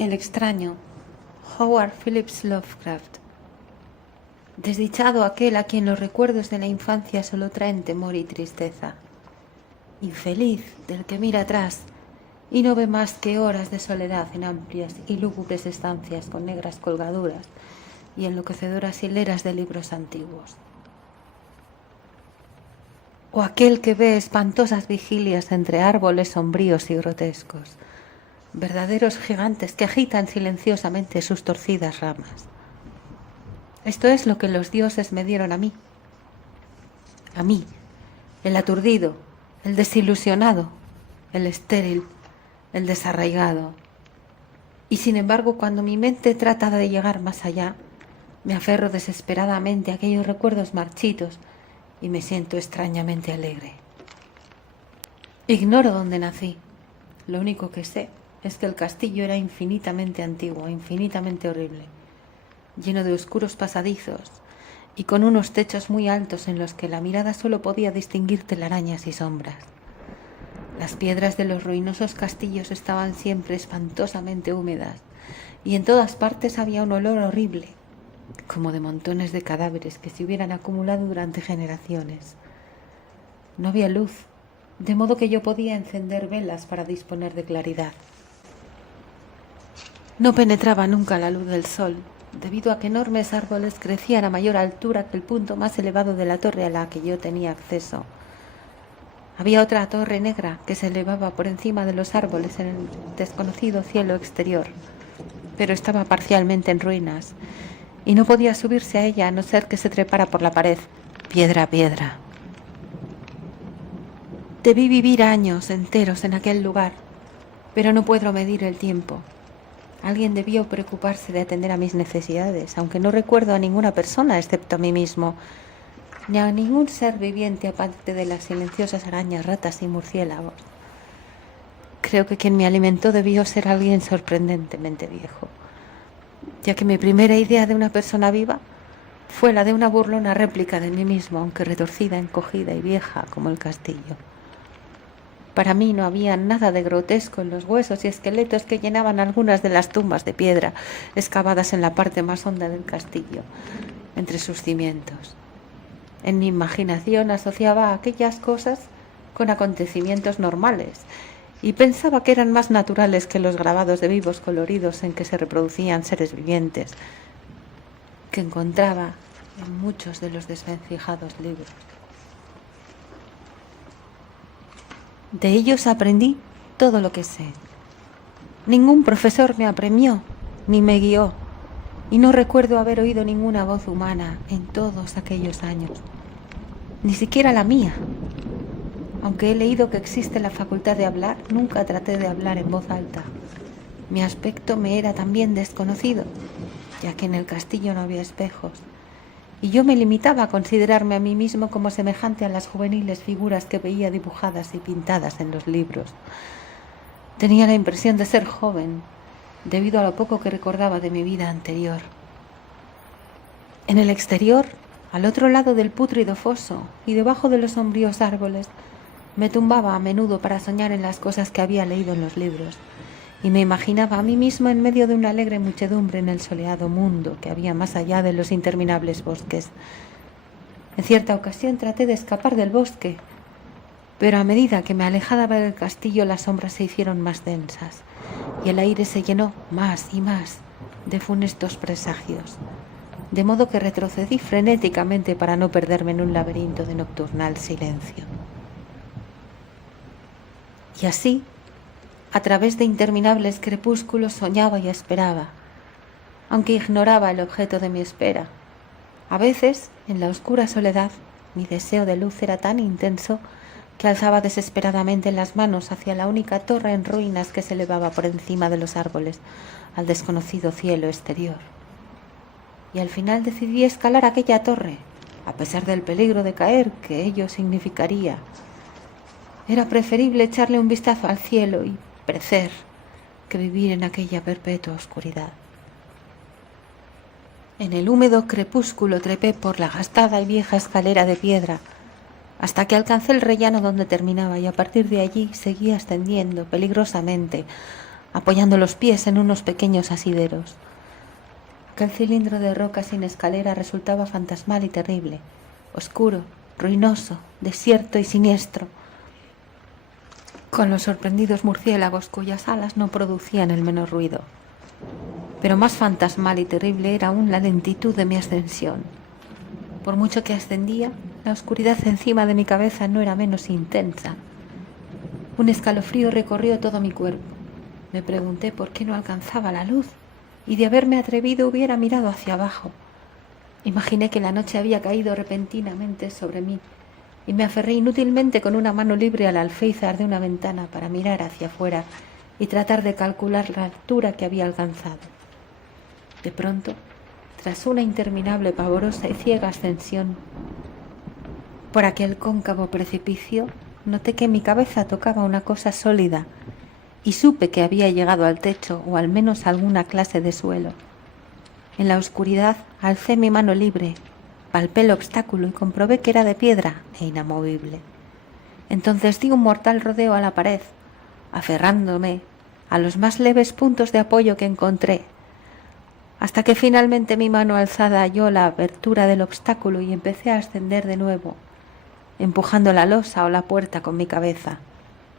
El extraño, Howard Phillips Lovecraft. Desdichado aquel a quien los recuerdos de la infancia solo traen temor y tristeza. Infeliz del que mira atrás y no ve más que horas de soledad en amplias y lúgubres estancias con negras colgaduras y enloquecedoras hileras de libros antiguos. O aquel que ve espantosas vigilias entre árboles sombríos y grotescos, verdaderos gigantes que agitan silenciosamente sus torcidas ramas. Esto es lo que los dioses me dieron a mí, el aturdido, el desilusionado, el estéril, el desarraigado. Y sin embargo, cuando mi mente trata de llegar más allá, me aferro desesperadamente a aquellos recuerdos marchitos y me siento extrañamente alegre. Ignoro dónde nací. Lo único que sé es que el castillo era infinitamente antiguo, infinitamente horrible, lleno de oscuros pasadizos y con unos techos muy altos en los que la mirada solo podía distinguir telarañas y sombras. Las piedras de los ruinosos castillos estaban siempre espantosamente húmedas y en todas partes había un olor horrible, como de montones de cadáveres que se hubieran acumulado durante generaciones. No había luz, de modo que yo podía encender velas para disponer de claridad. No penetraba nunca la luz del sol, debido a que enormes árboles crecían a mayor altura que el punto más elevado de la torre a la que yo tenía acceso. Había otra torre negra que se elevaba por encima de los árboles en el desconocido cielo exterior, pero estaba parcialmente en ruinas y no podía subirse a ella a no ser que se trepara por la pared, piedra a piedra. Debí vivir años enteros en aquel lugar, pero no puedo medir el tiempo. Alguien debió preocuparse de atender a mis necesidades, aunque no recuerdo a ninguna persona excepto a mí mismo, ni a ningún ser viviente aparte de las silenciosas arañas, ratas y murciélagos. Creo que quien me alimentó debió ser alguien sorprendentemente viejo, ya que mi primera idea de una persona viva fue la de una burlona réplica de mí mismo, aunque retorcida, encogida y vieja como el castillo. Para mí no había nada de grotesco en los huesos y esqueletos que llenaban algunas de las tumbas de piedra excavadas en la parte más honda del castillo, entre sus cimientos. En mi imaginación asociaba aquellas cosas con acontecimientos normales y pensaba que eran más naturales que los grabados de vivos coloridos en que se reproducían seres vivientes que encontraba en muchos de los desvencijados libros. De ellos aprendí todo lo que sé. Ningún profesor me apremió ni me guió, y no recuerdo haber oído ninguna voz humana en todos aquellos años, ni siquiera la mía. Aunque he leído que existe la facultad de hablar, nunca traté de hablar en voz alta. Mi aspecto me era también desconocido, ya que en el castillo no había espejos, y yo me limitaba a considerarme a mí mismo como semejante a las juveniles figuras que veía dibujadas y pintadas en los libros. Tenía la impresión de ser joven, debido a lo poco que recordaba de mi vida anterior. En el exterior, al otro lado del pútrido foso y debajo de los sombríos árboles, me tumbaba a menudo para soñar en las cosas que había leído en los libros, y me imaginaba a mí mismo en medio de una alegre muchedumbre en el soleado mundo que había más allá de los interminables bosques. En cierta ocasión traté de escapar del bosque, pero a medida que me alejaba del castillo las sombras se hicieron más densas y el aire se llenó más y más de funestos presagios, de modo que retrocedí frenéticamente para no perderme en un laberinto de nocturnal silencio. Y así, a través de interminables crepúsculos soñaba y esperaba, aunque ignoraba el objeto de mi espera. A veces, en la oscura soledad, mi deseo de luz era tan intenso que alzaba desesperadamente las manos hacia la única torre en ruinas que se elevaba por encima de los árboles al desconocido cielo exterior. Y al final decidí escalar aquella torre, a pesar del peligro de caer que ello significaría. Era preferible echarle un vistazo al cielo y perecer que vivir en aquella perpetua oscuridad. En el húmedo crepúsculo trepé por la gastada y vieja escalera de piedra hasta que alcancé el rellano donde terminaba, y a partir de allí seguí ascendiendo peligrosamente apoyando los pies en unos pequeños asideros. Aquel cilindro de roca sin escalera resultaba fantasmal y terrible, oscuro, ruinoso, desierto y siniestro, con los sorprendidos murciélagos cuyas alas no producían el menor ruido. Pero más fantasmal y terrible era aún la lentitud de mi ascensión. Por mucho que ascendía, la oscuridad encima de mi cabeza no era menos intensa. Un escalofrío recorrió todo mi cuerpo. Me pregunté por qué no alcanzaba la luz, y de haberme atrevido hubiera mirado hacia abajo. Imaginé que la noche había caído repentinamente sobre mí, y me aferré inútilmente con una mano libre al alféizar de una ventana para mirar hacia afuera y tratar de calcular la altura que había alcanzado. De pronto, tras una interminable, pavorosa y ciega ascensión por aquel cóncavo precipicio, noté que mi cabeza tocaba una cosa sólida y supe que había llegado al techo o al menos a alguna clase de suelo. En la oscuridad alcé mi mano libre, palpé el obstáculo y comprobé que era de piedra e inamovible. Entonces di un mortal rodeo a la pared, aferrándome a los más leves puntos de apoyo que encontré, hasta que finalmente mi mano alzada halló la abertura del obstáculo y empecé a ascender de nuevo, empujando la losa o la puerta con mi cabeza,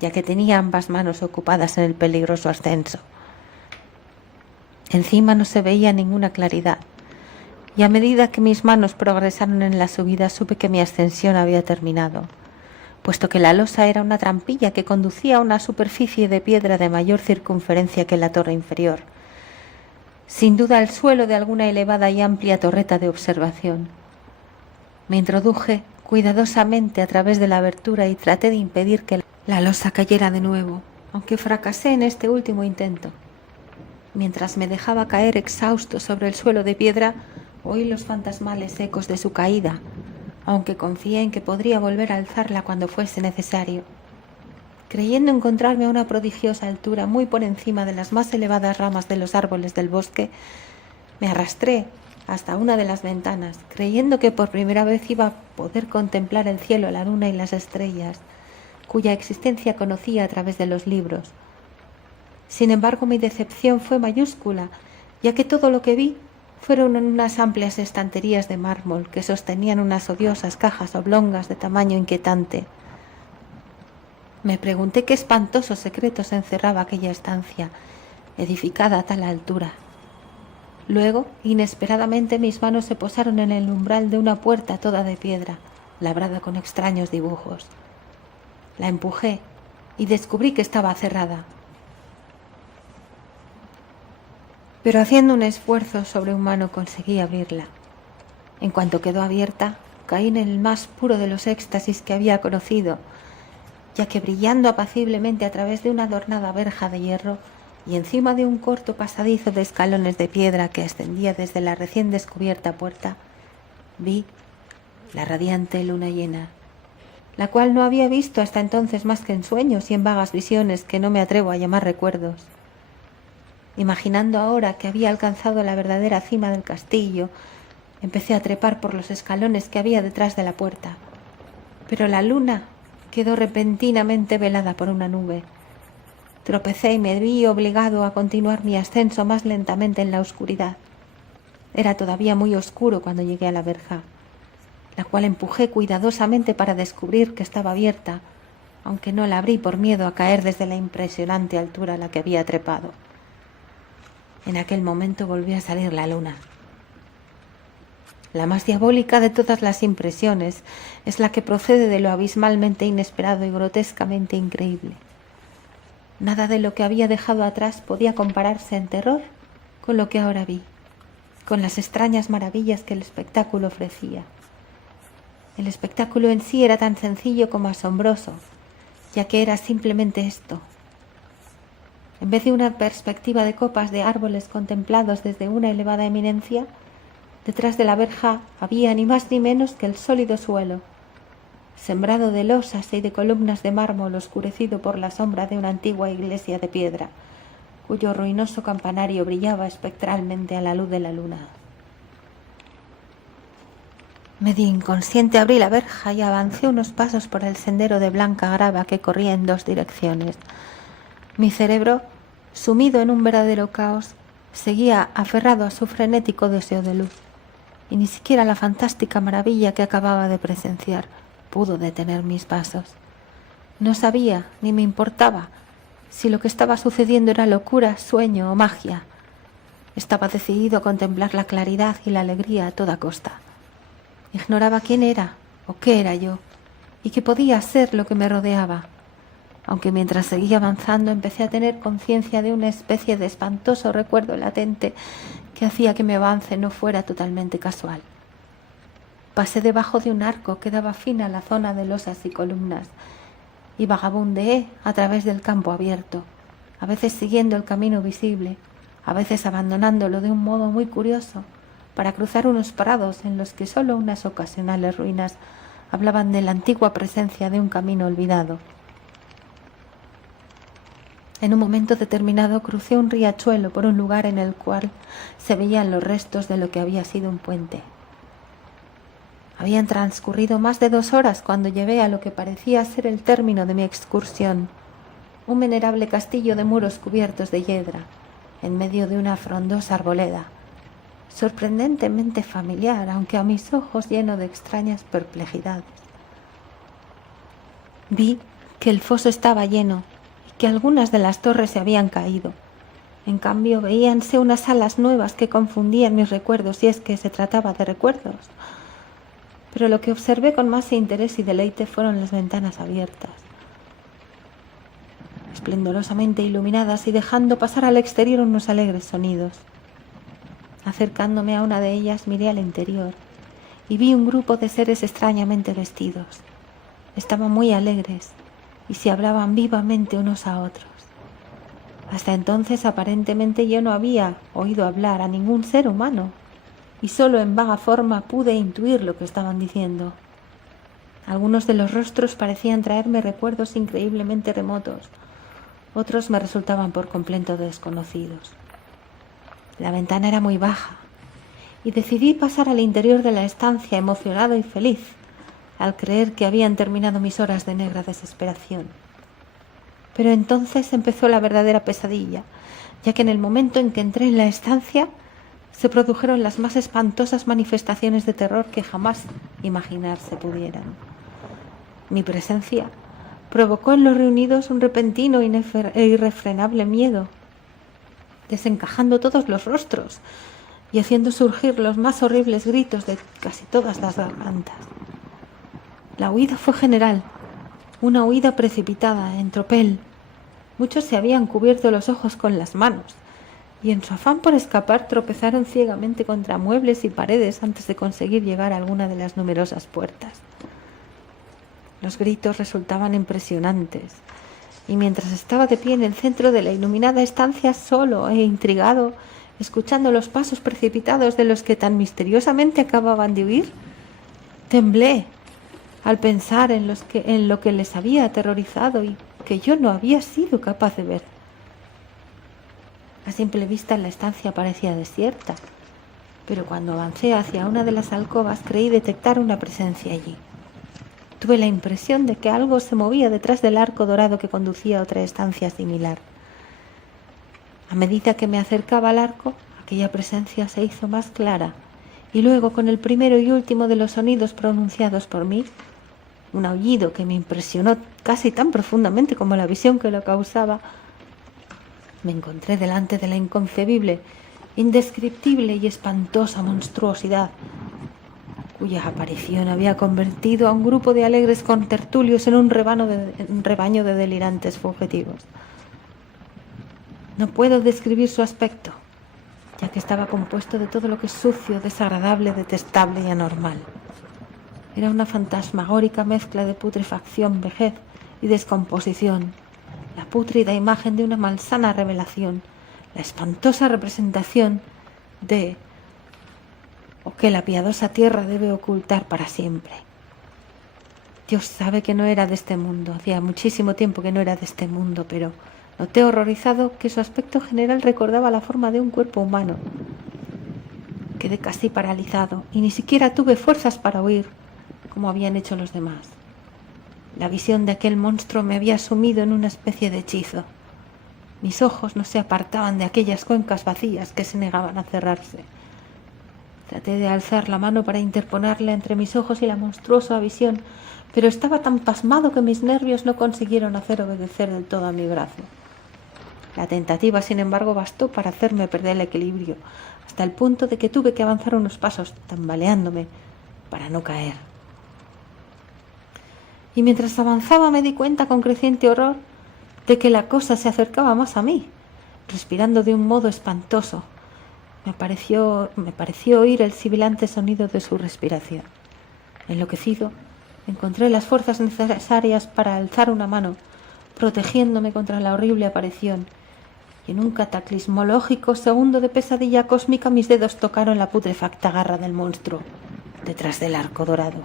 ya que tenía ambas manos ocupadas en el peligroso ascenso. Encima no se veía ninguna claridad, y a medida que mis manos progresaron en la subida supe que mi ascensión había terminado, puesto que la losa era una trampilla que conducía a una superficie de piedra de mayor circunferencia que la torre inferior, sin duda el suelo de alguna elevada y amplia torreta de observación. Me introduje cuidadosamente a través de la abertura y traté de impedir que la losa cayera de nuevo, aunque fracasé en este último intento. Mientras me dejaba caer exhausto sobre el suelo de piedra, oí los fantasmales ecos de su caída, aunque confié en que podría volver a alzarla cuando fuese necesario. Creyendo encontrarme a una prodigiosa altura muy por encima de las más elevadas ramas de los árboles del bosque, me arrastré hasta una de las ventanas, creyendo que por primera vez iba a poder contemplar el cielo, la luna y las estrellas, cuya existencia conocía a través de los libros. Sin embargo, mi decepción fue mayúscula, ya que todo lo que vi fueron unas amplias estanterías de mármol que sostenían unas odiosas cajas oblongas de tamaño inquietante. Me pregunté qué espantosos secretos encerraba aquella estancia, edificada a tal altura. Luego, inesperadamente, mis manos se posaron en el umbral de una puerta toda de piedra, labrada con extraños dibujos. La empujé y descubrí que estaba cerrada. Pero haciendo un esfuerzo sobrehumano conseguí abrirla. En cuanto quedó abierta, caí en el más puro de los éxtasis que había conocido, ya que brillando apaciblemente a través de una adornada verja de hierro y encima de un corto pasadizo de escalones de piedra que ascendía desde la recién descubierta puerta, vi la radiante luna llena, la cual no había visto hasta entonces más que en sueños y en vagas visiones que no me atrevo a llamar recuerdos. Imaginando ahora que había alcanzado la verdadera cima del castillo, empecé a trepar por los escalones que había detrás de la puerta. Pero la luna quedó repentinamente velada por una nube. Tropecé y me vi obligado a continuar mi ascenso más lentamente en la oscuridad. Era todavía muy oscuro cuando llegué a la verja, la cual empujé cuidadosamente para descubrir que estaba abierta, aunque no la abrí por miedo a caer desde la impresionante altura a la que había trepado. En aquel momento volvió a salir la luna. La más diabólica de todas las impresiones es la que procede de lo abismalmente inesperado y grotescamente increíble. Nada de lo que había dejado atrás podía compararse en terror con lo que ahora vi, con las extrañas maravillas que el espectáculo ofrecía. El espectáculo en sí era tan sencillo como asombroso, ya que era simplemente esto. En vez de una perspectiva de copas de árboles contemplados desde una elevada eminencia, detrás de la verja había ni más ni menos que el sólido suelo, sembrado de losas y de columnas de mármol oscurecido por la sombra de una antigua iglesia de piedra, cuyo ruinoso campanario brillaba espectralmente a la luz de la luna. Medio inconsciente abrí la verja y avancé unos pasos por el sendero de blanca grava que corría en dos direcciones. Mi cerebro sumido en un verdadero caos, seguía aferrado a su frenético deseo de luz, y ni siquiera la fantástica maravilla que acababa de presenciar pudo detener mis pasos. No sabía, ni me importaba, si lo que estaba sucediendo era locura, sueño o magia. Estaba decidido a contemplar la claridad y la alegría a toda costa. Ignoraba quién era o qué era yo, y que podía ser lo que me rodeaba, aunque mientras seguía avanzando empecé a tener conciencia de una especie de espantoso recuerdo latente que hacía que mi avance no fuera totalmente casual. Pasé debajo de un arco que daba fin a la zona de losas y columnas, y vagabundeé a través del campo abierto, a veces siguiendo el camino visible, a veces abandonándolo de un modo muy curioso, para cruzar unos prados en los que solo unas ocasionales ruinas hablaban de la antigua presencia de un camino olvidado. En un momento determinado crucé un riachuelo por un lugar en el cual se veían los restos de lo que había sido un puente. Habían transcurrido más de 2 horas cuando llegué a lo que parecía ser el término de mi excursión, un venerable castillo de muros cubiertos de hiedra, en medio de una frondosa arboleda, sorprendentemente familiar, aunque a mis ojos lleno de extrañas perplejidades. Vi que el foso estaba lleno y que algunas de las torres se habían caído. En cambio, veíanse unas alas nuevas que confundían mis recuerdos, si es que se trataba de recuerdos. Pero lo que observé con más interés y deleite fueron las ventanas abiertas, esplendorosamente iluminadas y dejando pasar al exterior unos alegres sonidos. Acercándome a una de ellas miré al interior y vi un grupo de seres extrañamente vestidos. Estaban muy alegres y se hablaban vivamente unos a otros. Hasta entonces aparentemente yo no había oído hablar a ningún ser humano, y solo en vaga forma pude intuir lo que estaban diciendo. Algunos de los rostros parecían traerme recuerdos increíblemente remotos, otros me resultaban por completo desconocidos. La ventana era muy baja, y decidí pasar al interior de la estancia emocionado y feliz, al creer que habían terminado mis horas de negra desesperación. Pero entonces empezó la verdadera pesadilla, ya que en el momento en que entré en la estancia se produjeron las más espantosas manifestaciones de terror que jamás imaginarse pudieran. Mi presencia provocó en los reunidos un repentino e irrefrenable miedo, desencajando todos los rostros y haciendo surgir los más horribles gritos de casi todas las gargantas. La huida fue general, una huida precipitada, en tropel. Muchos se habían cubierto los ojos con las manos, y en su afán por escapar tropezaron ciegamente contra muebles y paredes antes de conseguir llegar a alguna de las numerosas puertas. Los gritos resultaban impresionantes, y mientras estaba de pie en el centro de la iluminada estancia, solo e intrigado, escuchando los pasos precipitados de los que tan misteriosamente acababan de huir, temblé al pensar en lo que les había aterrorizado y que yo no había sido capaz de ver. A simple vista la estancia parecía desierta, pero cuando avancé hacia una de las alcobas creí detectar una presencia allí. Tuve la impresión de que algo se movía detrás del arco dorado que conducía a otra estancia similar. A medida que me acercaba al arco, aquella presencia se hizo más clara, y luego, con el primero y último de los sonidos pronunciados por mí, un aullido que me impresionó casi tan profundamente como la visión que lo causaba, me encontré delante de la inconcebible, indescriptible y espantosa monstruosidad, cuya aparición había convertido a un grupo de alegres contertulios en un rebaño de delirantes fugitivos. No puedo describir su aspecto, ya que estaba compuesto de todo lo que es sucio, desagradable, detestable y anormal. Era una fantasmagórica mezcla de putrefacción, vejez y descomposición, la pútrida imagen de una malsana revelación, la espantosa representación de o que la piadosa tierra debe ocultar para siempre. Dios sabe que no era de este mundo, hacía muchísimo tiempo que no era de este mundo, pero noté horrorizado que su aspecto general recordaba la forma de un cuerpo humano. Quedé casi paralizado y ni siquiera tuve fuerzas para huir, como habían hecho los demás. La visión de aquel monstruo me había sumido en una especie de hechizo. Mis ojos no se apartaban de aquellas cuencas vacías que se negaban a cerrarse. Traté de alzar la mano para interponerla entre mis ojos y la monstruosa visión, pero estaba tan pasmado que mis nervios no consiguieron hacer obedecer del todo a mi brazo. La tentativa, sin embargo, bastó para hacerme perder el equilibrio, hasta el punto de que tuve que avanzar unos pasos, tambaleándome, para no caer. Y mientras avanzaba me di cuenta con creciente horror de que la cosa se acercaba más a mí, respirando de un modo espantoso. Me pareció oír el sibilante sonido de su respiración. Enloquecido, encontré las fuerzas necesarias para alzar una mano, protegiéndome contra la horrible aparición, y en un cataclismológico segundo de pesadilla cósmica mis dedos tocaron la putrefacta garra del monstruo, detrás del arco dorado.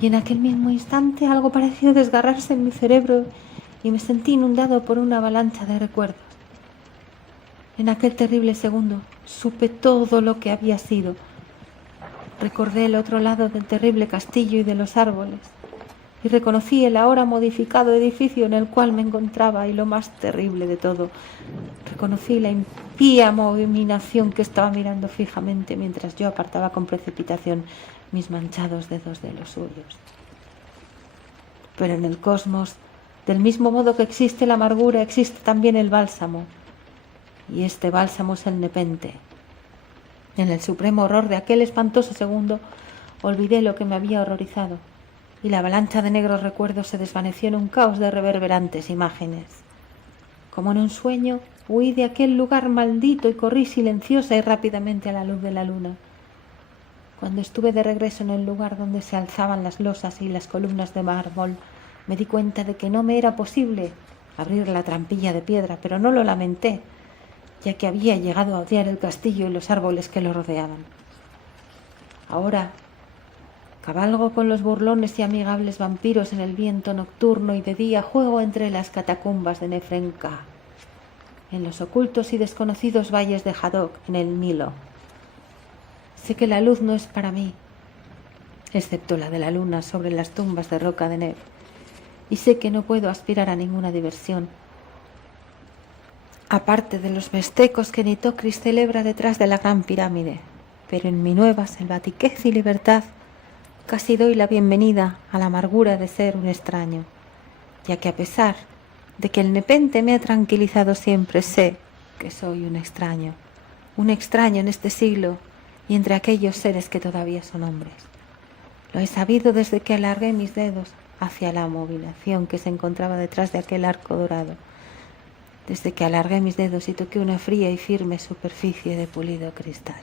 Y en aquel mismo instante algo pareció desgarrarse en mi cerebro y me sentí inundado por una avalancha de recuerdos. En aquel terrible segundo supe todo lo que había sido. Recordé el otro lado del terrible castillo y de los árboles, y reconocí el ahora modificado edificio en el cual me encontraba, y lo más terrible de todo, reconocí la impía abominación que estaba mirando fijamente mientras yo apartaba con precipitación mis manchados dedos de los suyos. Pero en el cosmos, del mismo modo que existe la amargura, existe también el bálsamo, y este bálsamo es el nepente. En el supremo horror de aquel espantoso segundo, olvidé lo que me había horrorizado, y la avalancha de negros recuerdos se desvaneció en un caos de reverberantes imágenes. Como en un sueño, huí de aquel lugar maldito y corrí silenciosa y rápidamente a la luz de la luna. Cuando estuve de regreso en el lugar donde se alzaban las losas y las columnas de mármol, me di cuenta de que no me era posible abrir la trampilla de piedra, pero no lo lamenté, ya que había llegado a odiar el castillo y los árboles que lo rodeaban. Ahora cabalgo con los burlones y amigables vampiros en el viento nocturno, y de día juego entre las catacumbas de Nefrenka, en los ocultos y desconocidos valles de Hadok, en el Nilo. Sé que la luz no es para mí, excepto la de la luna sobre las tumbas de roca de Neb, y sé que no puedo aspirar a ninguna diversión, aparte de los festejos que Nitocris celebra detrás de la gran pirámide. Pero en mi nueva salvatiquez y libertad casi doy la bienvenida a la amargura de ser un extraño, ya que a pesar de que el nepente me ha tranquilizado siempre, sé que soy un extraño en este siglo y entre aquellos seres que todavía son hombres. Lo he sabido desde que alargué mis dedos hacia la abominación que se encontraba detrás de aquel arco dorado, desde que alargué mis dedos y toqué una fría y firme superficie de pulido cristal.